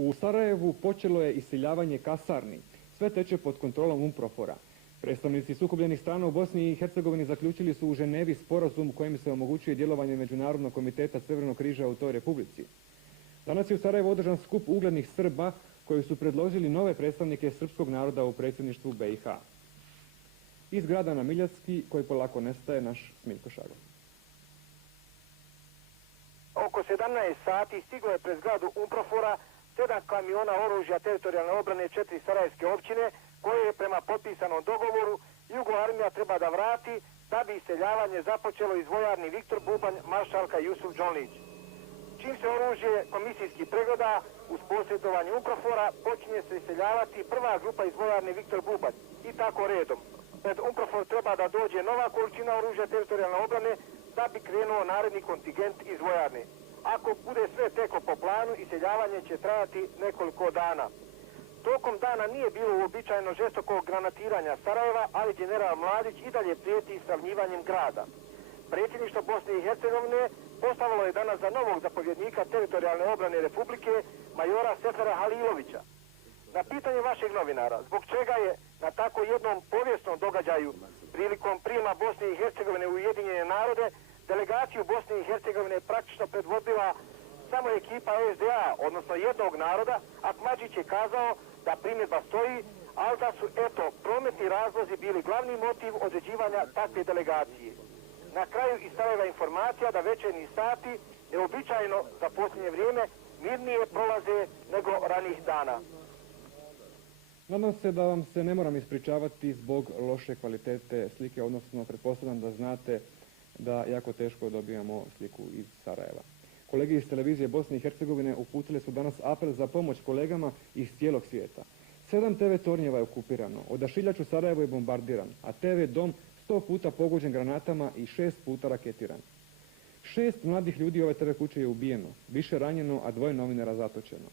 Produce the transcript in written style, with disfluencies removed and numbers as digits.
U Sarajevu počelo je iseljavanje kasarni. Sve teče pod kontrolom UNPROFOR-a. Predstavnici sukobljenih strana u Bosni i Hercegovini zaključili su u Ženevi sporazum kojim se omogućuje djelovanje Međunarodnog komiteta Crvenog križa u toj republici. Danas je u Sarajevu održan skup uglednih Srba koji su predložili nove predstavnike srpskog naroda u predsjedništvu BiH. Iz grada na Miljacki, koji polako nestaje, naš Smiljko Šago. Oko 17 sati stiglo je pred zgradu UNPROFOR-a 7 kamiona oružja teritorijalne obrane 4 sarajevske općine, koje je prema potpisanom dogovoru Jugoarmija treba da vrati da bi iseljavanje započelo iz vojarni Viktor Bubanj, maršalka Jusuf Đonlić. Čim se oružje komisijski pregleda uz posjedovanje UNPROFOR-a, počinje se iseljavati prva grupa iz vojarne Viktor Bubanj i tako redom. Pred UNPROFOR treba da dođe nova količina oružja teritorijalne obrane da bi krenuo naredni kontingent iz vojarne. Ako bude sve teko po planu, iseljavanje će trajati nekoliko dana. Tokom dana nije bilo uobičajeno žestokog granatiranja Sarajeva, ali general Mladić i dalje prijeti ispravljivanjem grada. Predsjedništvo Bosne i Hercegovine postavilo je danas za novog zapovjednika teritorijalne obrane Republike, majora Sefera Halilovića. Na pitanje vašeg novinara, zbog čega je na tako jednom povijesnom događaju prilikom prijema Bosne i Hercegovine u Ujedinjene narode, delegaciju Bosne i Hercegovine praktično predvodila samo ekipa SDA, odnosno jednog naroda, Akmadžić je kazao da primjedba stoji, ali da su, prometni razlozi bili glavni motiv određivanja takve delegacije. Na kraju iz Sarajeva informacija da večernji sati, neobičajno za posljednje vrijeme, mirnije prolaze nego ranih dana. Nadam se da vam se ne moram ispričavati zbog loše kvalitete slike, odnosno pretpostavljam da znate da jako teško dobijamo sliku iz Sarajeva. Kolege iz televizije Bosne i Hercegovine uputili su danas apel za pomoć kolegama iz cijelog svijeta. 7 TV tornjeva je okupirano, Odašiljač u Sarajevu je bombardiran, a TV Dom 100 puta pogođen granatama i 6 puta raketiran. 6 mladih ljudi ove TV kuće je ubijeno, više ranjeno, a 2 novinara zatočeno.